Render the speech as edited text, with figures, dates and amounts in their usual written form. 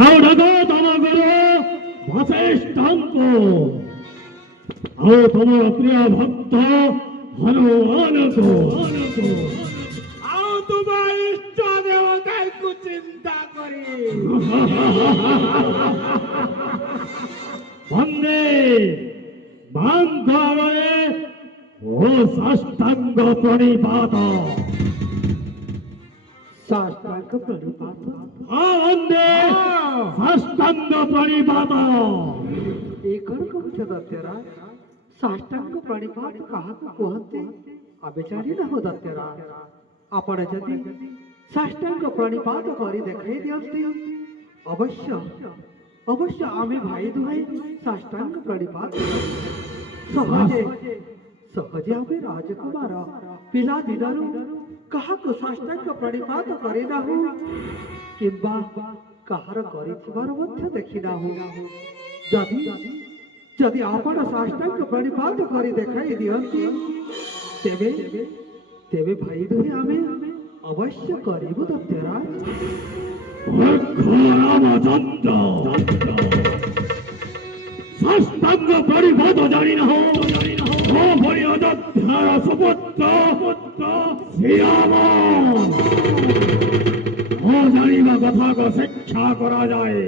आओ ढको तम गुरु वसिष्ठांक आओ तम प्रिय भक्त हनुमान को आओ तुम्हार इष्ट देवता को चिंता करी वंदे बांधवे ओ साष्टांग प्रणिपात साष्टांग प्रणिपात हाँ वंदे साष्टांग प्रणिपात एकर कवच दत्तराज साष्टांग प्रणिपात कहा कहते आबे जानी ना हो दत्तराज आपण जदि साष्टांग प्रणिपात करी देखाई दियंते अवश्य अवश्य आमे भाई दुहाई साष्टांग प्रणिपात सहजे सहजे आमे राजकुमार पिला दिनरु कहा को साष्टांग प्रणिपात करे ना हो किंबा कहार करिथिबार मध्य देखि ना हो जदि जदि आपण साष्टांग प्रणिपात करी देखाई दियंती तेबे तेबे भाई दुहे आमे अवश्य करिबु दत्तराज रामचंद्र साष्टांग प्रणिपात जानी न हो बड़ी अयोध्यार सुपुत्र श्रीराम जानिबा कथा को शिक्षा करा जाए।